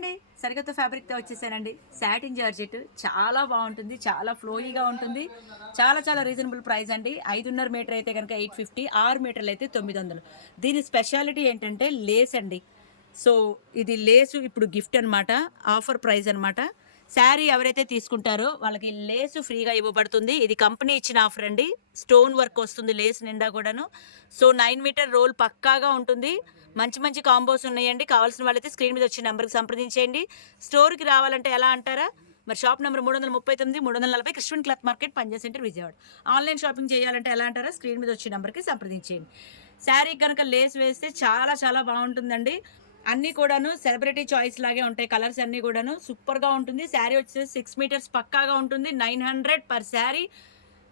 అండి. సరికొత్త ఫ్యాబ్రిక్‌తో వచ్చేసానండి. సాటిన్ జార్జెట్ చాలా బావుంటుంది. చాలా ఫ్లోయీగా ఉంటుంది. చాలా చాలా రీజనబుల్ ప్రైస్ అండి. 5.5 మీటర్ అయితే గనక 850, 6 మీటర్లయితే 900. దీని స్పెషాలిటీ ఏంటంటే లేస్ అండి. సో, ఇది లేసు ఇప్పుడు గిఫ్ట్ అనమాట. ఆఫర్ ప్రైస్ అనమాట. శారీ ఎవరైతే తీసుకుంటారో వాళ్ళకి లేసు ఫ్రీగా ఇవ్వబడుతుంది. ఇది కంపెనీ ఇచ్చిన ఆఫర్ అండి. స్టోన్ వర్క్ వస్తుంది లేస్ నిండా కూడాను. సో, 9 మీటర్ రోల్ పక్కాగా ఉంటుంది. మంచి మంచి కాంబోస్ ఉన్నాయండి. కావాల్సిన వాళ్ళైతే స్క్రీన్ మీద వచ్చే నంబర్‌కి సంప్రదించేయండి. స్టోర్‌కి రావాలంటే ఎలా అంటారా? మరి shop number 339, 340 Christian cloth market, Panja centre, Vijayawada. Online shopping చేయాలంటే ఎలా అంటారా? స్క్రీన్ మీద వచ్చే నంబర్‌కి సంప్రదించేయండి. శారీకి గనక లేస్ వేస్తే చాలా చాలా బావుంటుందండి. అన్నీ కూడాను సెలబ్రిటీ చాయిస్ లాగే ఉంటాయి. కలర్స్ అన్నీ గూడాను సూపర్‌గా ఉంటుంది. శారీ వచ్చేసి 6 మీటర్స్ పక్కాగా ఉంటుంది. 900 పర్ శారీ.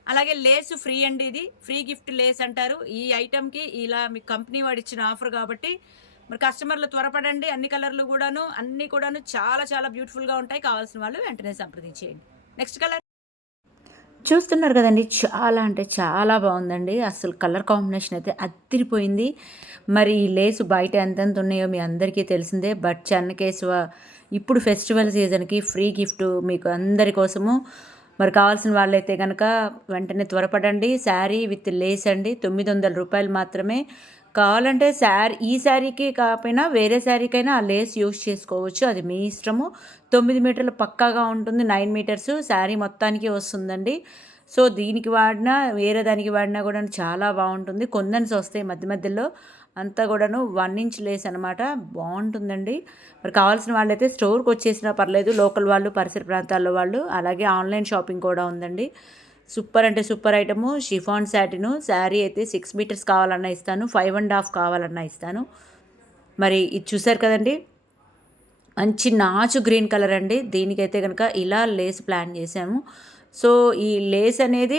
అలాగే లేస్ ఫ్రీ అండి ఇది. ఫ్రీ గిఫ్ట్ లేస్ అంటారు. ఈ ఐటెమ్‌కి ఇలా మీ కంపెనీ వాడిచ్చిన ఆఫర్ గాబట్టి, మరి కస్టమర్లు త్వరపడండి. అన్ని కలర్‌లు గూడాను, అన్నీ కూడాను చాలా చాలా బ్యూటిఫుల్‌గా ఉంటాయి. కావాల్సిన వాళ్ళు వెంటనే సంప్రదించేయండి. నెక్స్ట్ కలర్ చూస్తున్నారు కదండీ! చాలా అంటే చాలా బావుందండి. అసలు కలర్ కాంబినేషన్ అయితే అద్దిరిపోయింది. మరి ఈ లేస్ బయట ఎంతెంత ఉన్నాయో మీ అందరికీ తెలిసిందే. బట్ చెన్నకేశవ ఇప్పుడు ఫెస్టివల్ సీజన్‌కి ఫ్రీ గిఫ్ట్ మీకు అందరి కోసము. మరి కావాల్సిన వాళ్ళైతే గనక వెంటనే త్వరపడండి. శారీ విత్ లేస్ అండి. రూ. 900 మాత్రమే. కావాలంటే ఈ శారీకి కాకపోయినా వేరే శారీకైనా ఆ లేస్ యూజ్ చేసుకోవచ్చు. అది మీ ఇష్టము. 9 మీటర్లు పక్కాగా ఉంటుంది. 9 మీటర్స్ శారీ మొత్తానికి వస్తుందండి. సో, దీనికి వాడినా, వేరే దానికి వాడినా గూడాను చాలా బావుంటుంది. కుందన్స్ వస్తాయి మధ్య మధ్యలో. అంతా గూడాను 1 ఇంచ్ లేస్ అనమాట. బావుంటుందండి. మరి కావాల్సిన వాళ్ళైతే స్టోర్‌కొచ్చేసినా పర్లేదు. లోకల్ వాళ్ళు, పరిసర ప్రాంతాల్లో వాళ్ళు. అలాగే ఆన్‌లైన్ షాపింగ్ కూడా ఉందండి. సూపర్ అంటే సూపర్ ఐటము. షిఫాన్ సాటిను. శారీ అయితే 6 మీటర్స్ కావాలన్నా ఇస్తాను. 5 ½ కావాలన్నా ఇస్తాను. మరి ఇది చూసారు కదండీ! మంచి నాచు గ్రీన్ కలర్ అండి. దీనికైతే గనక ఇలా లేస్ ప్లాన్ చేశాము. సో, ఈ లేస్ అనేది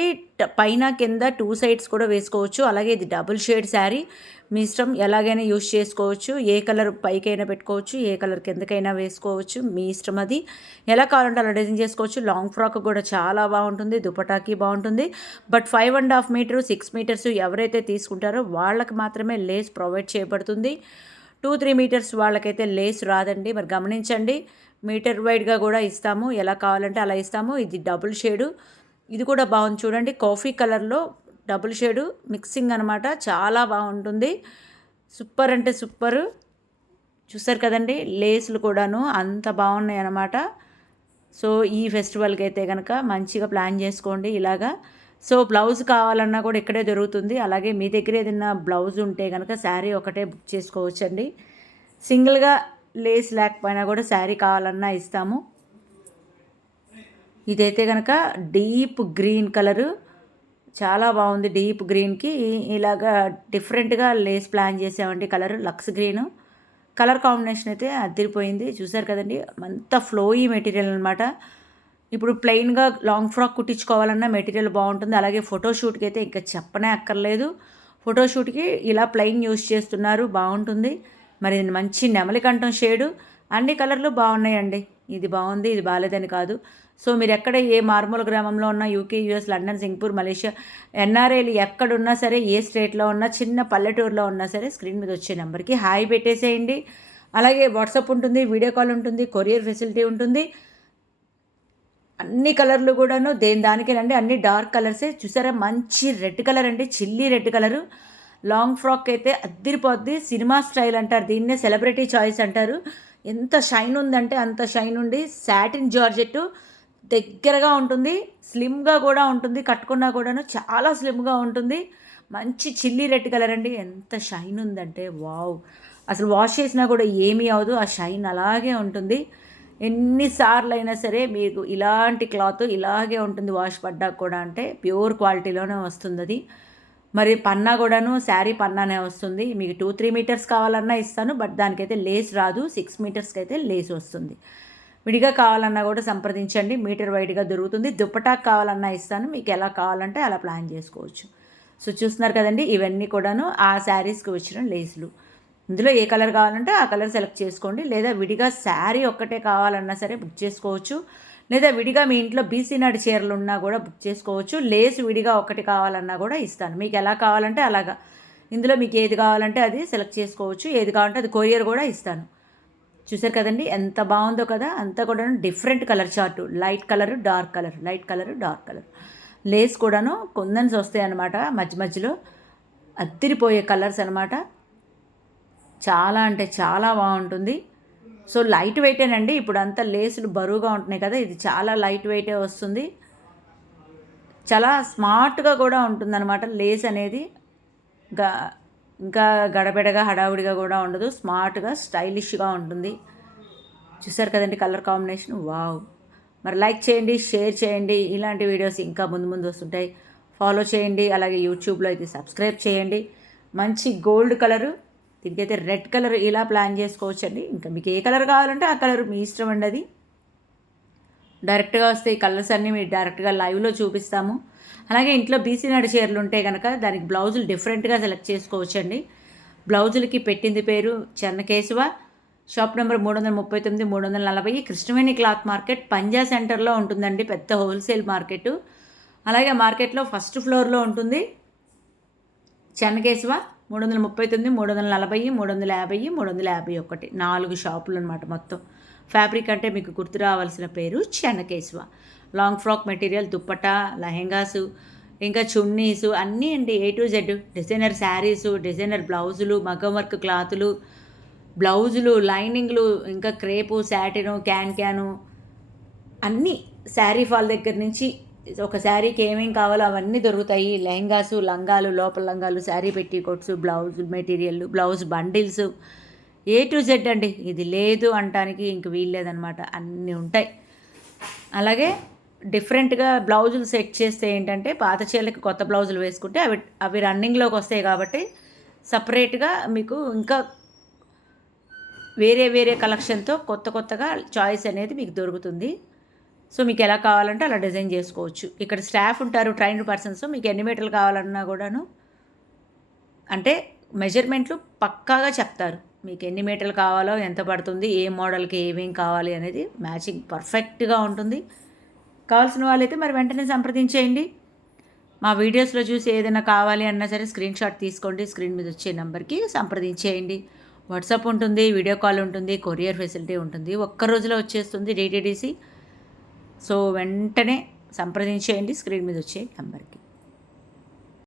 పైన, కింద 2 సైడ్స్ కూడా వేసుకోవచ్చు. అలాగే ఇది డబుల్ షేడ్ శారీ. మీ ఇష్టం ఎలాగైనా యూజ్ చేసుకోవచ్చు. ఏ కలర్ పైకైనా పెట్టుకోవచ్చు. ఏ కలర్ కిందకైనా వేసుకోవచ్చు. మీ ఇష్టం అది. ఎలా కావాలంటే అలా డిజైన్ చేసుకోవచ్చు. లాంగ్ ఫ్రాక్ కూడా చాలా బావుంటుంది. దుపటాకి బావుంటుంది. బట్ 5 ½ మీటరు, 6 మీటర్స్ ఎవరైతే తీసుకుంటారో వాళ్ళకి మాత్రమే లేస్ ప్రొవైడ్ చేయబడుతుంది. 2, 3 మీటర్స్ వాళ్ళకైతే లేస్ రాదండి. మరి గమనించండి. మీటర్ వైడ్‌గా గూడా ఇస్తాము. ఎలా కావాలంటే అలా ఇస్తాము. ఇది డబుల్ షేడు. ఇది కూడా బావుంది చూడండి. కాఫీ కలర్‌లో డబుల్ షేడు మిక్సింగ్ అనమాట. చాలా బావుంటుంది. సూపర్ అంటే సూపరు. చూసారు కదండీ! లేస్‌లు కూడాను అంత బావున్నాయనమాట. సో, ఈ ఫెస్టివల్‌కైతే గనక మంచిగా ప్లాన్ చేసుకోండి ఇలాగా. సో, బ్లౌజ్ కావాలన్నా కూడా ఇక్కడే దొరుకుతుంది. అలాగే మీ దగ్గర ఏదైనా బ్లౌజ్ ఉంటే గనక శారీ ఒకటే బుక్ చేసుకోవచ్చండి. సింగిల్‌గా లేస్ లేకపోయినా కూడా శారీ కావాలన్నా ఇస్తాము. ఇదైతే గనక డీప్ గ్రీన్ కలరు. చాలా బావుంది. డీప్ గ్రీన్‌కి ఇలాగా డిఫరెంట్‌గా లేస్ ప్లాన్ చేసామండి కలరు. లక్స్ గ్రీను. కలర్ కాంబినేషన్ అయితే అదిరిపోయింది. చూసారు కదండీ! అంతా ఫ్లోయీ మెటీరియల్ అనమాట. ఇప్పుడు ప్లెయిన్‌గా లాంగ్ ఫ్రాక్ కుట్టించుకోవాలన్నా మెటీరియల్ బావుంటుంది. అలాగే ఫోటోషూట్‌కి అయితే ఇంక చెప్పనే అక్కర్లేదు. ఫోటోషూట్‌కి ఇలా ప్లెయిన్ యూజ్ చేస్తున్నారు. బావుంటుంది. మరి ఇది మంచి నెమలి కంఠం షేడు. అన్ని కలర్‌లు బావున్నాయండి. ఇది బావుంది, ఇది బాలేదని కాదు. సో, మీరెక్కడ ఏ మారుమూల గ్రామంలో ఉన్నా UK, US, London, Singapore, Malaysia, ఎన్ఆర్ఐలు ఎక్కడున్నా సరే, ఏ స్టేట్‌లో ఉన్నా, చిన్న పల్లెటూరులో ఉన్నా సరే స్క్రీన్ మీద వచ్చే నంబర్‌కి హాయ్ పెట్టేసేయండి. అలాగే వాట్సాప్ ఉంటుంది, వీడియో కాల్ ఉంటుంది, కొరియర్ ఫెసిలిటీ ఉంటుంది. అన్ని కలర్‌లు గూడాను దానికేనండి. అన్ని డార్క్ కలర్సే. చూసారా మంచి రెడ్ కలర్ అండి. Chilli red colour. Long frock అయితే అద్దిరిపోద్ది. సినిమా స్టైల్ అంటారు దీన్నే. సెలబ్రిటీ చాయిస్ అంటారు. ఎంత షైన్ ఉందంటే అంత షైన్ ఉండి సాటిన్ జార్జెట్టు దగ్గరగా ఉంటుంది. స్లిమ్‌గా గూడా ఉంటుంది. కట్టుకున్నా కూడాను చాలా స్లిమ్‌గా ఉంటుంది. మంచి చిల్లీ రెడ్ కలర్ అండి. ఎంత షైన్ ఉందంటే వావ్! అసలు వాష్ చేసినా కూడా ఏమీ అవ్వదు. ఆ షైన్ అలాగే ఉంటుంది. ఎన్ని సార్లయినా సరే మీకు ఇలాంటి క్లాత్ ఇలాగే ఉంటుంది వాష్ పడ్డాక కూడా. అంటే ప్యూర్ క్వాలిటీలోనే వస్తుందది. మరి పన్నా కూడాను శారీ పన్నానే వస్తుంది. మీకు 2, 3 మీటర్స్ కావాలన్నా ఇస్తాను. బట్ దానికైతే లేస్ రాదు. 6 మీటర్స్‌కైతే లేస్ వస్తుంది. విడిగా కావాలన్నా కూడా సంప్రదించండి. మీటర్ వైడ్‌గా దొరుకుతుంది. దుపట్టాకు కావాలన్నా ఇస్తాను. మీకు ఎలా కావాలంటే అలా ప్లాన్ చేసుకోవచ్చు. సో, చూస్తున్నారు కదండీ! ఇవన్నీ కూడాను ఆ శారీస్‌కి వచ్చిన లేసులు. ఇందులో ఏ కలర్ కావాలంటే ఆ కలర్ సెలెక్ట్ చేసుకోండి. లేదా విడిగా శారీ ఒక్కటే కావాలన్నా సరే బుక్ చేసుకోవచ్చు. లేదా విడిగా మీ ఇంట్లో బీసీ నాడి చీరలున్నా కూడా బుక్ చేసుకోవచ్చు. లేస్ విడిగా ఒకటి కావాలన్నా కూడా ఇస్తాను. మీకు ఎలా కావాలంటే అలాగా. ఇందులో మీకు ఏది కావాలంటే అది సెలెక్ట్ చేసుకోవచ్చు. ఏది కావాలంటే అది కొరియర్ కూడా ఇస్తాను. చూసారు కదండి ఎంత బాగుందో కదా, అంతా కూడా different colour chart, light colour dark colour, light colour dark colour. Lace కూడాను కుందన్స్ వస్తాయి అన్నమాట, మధ్య మధ్యలో అద్దిరిపోయే కలర్స్ అనమాట. చాలా అంటే చాలా బాగుంటుంది. సో లైట్ వెయిటేనండి, ఇప్పుడు అంతా లేసులు బరువుగా ఉంటున్నాయి కదా, ఇది చాలా లైట్ వెయిటే వస్తుంది. చాలా స్మార్ట్గా కూడా ఉంటుందన్నమాట లేస్ అనేది. గా ఇంకా గడబిడగా హడావుడిగా కూడా ఉండదు, స్మార్ట్గా స్టైలిష్గా ఉంటుంది. చూసారు కదండి కలర్ కాంబినేషన్, వావ్. మరి లైక్ చేయండి, షేర్ చేయండి, ఇలాంటి వీడియోస్ ఇంకా ముందు ముందు వస్తుంటాయి. ఫాలో చేయండి, అలాగే యూట్యూబ్లో అయితే సబ్స్క్రైబ్ చేయండి. మంచి గోల్డ్ కలరు, దీనికైతే రెడ్ కలర్ ఇలా ప్లాన్ చేసుకోవచ్చండి. ఇంకా మీకు ఏ కలర్ కావాలంటే ఆ కలర్ మీ ఇష్టం అండి. అది డైరెక్ట్గా వస్తే ఈ కలర్స్ అన్నీ మీరు డైరెక్ట్గా లైవ్లో చూపిస్తాము. అలాగే ఇంట్లో బీసీ నాడు చీరలు ఉంటే కనుక దానికి బ్లౌజులు డిఫరెంట్గా సెలెక్ట్ చేసుకోవచ్చండి. బ్లౌజులకి పెట్టింది పేరు Chennakesava. Shop number 339 340 Krishnaveni cloth market Panja సెంటర్లో ఉంటుందండి, పెద్ద హోల్సేల్ మార్కెట్. అలాగే మార్కెట్లో ఫస్ట్ ఫ్లోర్లో ఉంటుంది చెన్నకేశవ. 339 340 350 351 4 షాపులు అనమాట మొత్తం. ఫ్యాబ్రిక్ అంటే మీకు గుర్తు రావాల్సిన పేరు Chennakesava. Long frock material, dupatta, lehengas, ఇంకా చున్నీసు అన్నీ అండి, A to Z. Designer saris, designer బ్లౌజులు, మగ్గం వర్క్ క్లాతులు, బ్లౌజులు, లైనింగ్లు, ఇంకా క్రేపు, శాటిను, క్యాను అన్నీ, శారీ ఫాల్ దగ్గర నుంచి ఒక శారీకి ఏమేమి కావాలో అవన్నీ దొరుకుతాయి. లెహంగాసు, లంగాలు, లోపల లంగాలు, sari petticoats, blouse material, blouse bundles, A to Z అండి. ఇది లేదు అంటానికి ఇంక వీల్లేదనమాట, అన్నీ ఉంటాయి. అలాగే డిఫరెంట్గా బ్లౌజులు సెట్ చేస్తే ఏంటంటే పాత చీరలకి కొత్త బ్లౌజులు వేసుకుంటే అవి రన్నింగ్లోకి వస్తాయి కాబట్టి సపరేట్గా మీకు ఇంకా వేరే వేరే కలెక్షన్తో కొత్తగా చాయిస్ అనేది మీకు దొరుకుతుంది. సో మీకు ఎలా కావాలంటే అలా డిజైన్ చేసుకోవచ్చు. ఇక్కడ స్టాఫ్ ఉంటారు, ట్రైన్డ్ పర్సన్స్, మీకు ఎన్ని మీటర్లు కావాలన్నా కూడాను అంటే మెజర్మెంట్లు పక్కాగా చెప్తారు. మీకు ఎన్ని మీటర్లు కావాలో, ఎంత పడుతుంది, ఏ మోడల్కి ఏమేం కావాలి అనేది మ్యాచింగ్ పర్ఫెక్ట్గా ఉంటుంది. కావాల్సిన వాళ్ళైతే మరి వెంటనే సంప్రదించేయండి. మా వీడియోస్లో చూసి ఏదైనా కావాలి అన్నా సరే స్క్రీన్ షాట్ తీసుకోండి, స్క్రీన్ మీద వచ్చే నెంబర్కి సంప్రదించేయండి. వాట్సాప్ ఉంటుంది, వీడియో కాల్ ఉంటుంది, కొరియర్ ఫెసిలిటీ ఉంటుంది, ఒక్క రోజులో వచ్చేస్తుంది DTDC. సో వెంటనే సంప్రదించేయండి స్క్రీన్ మీద వచ్చే నెంబర్కి.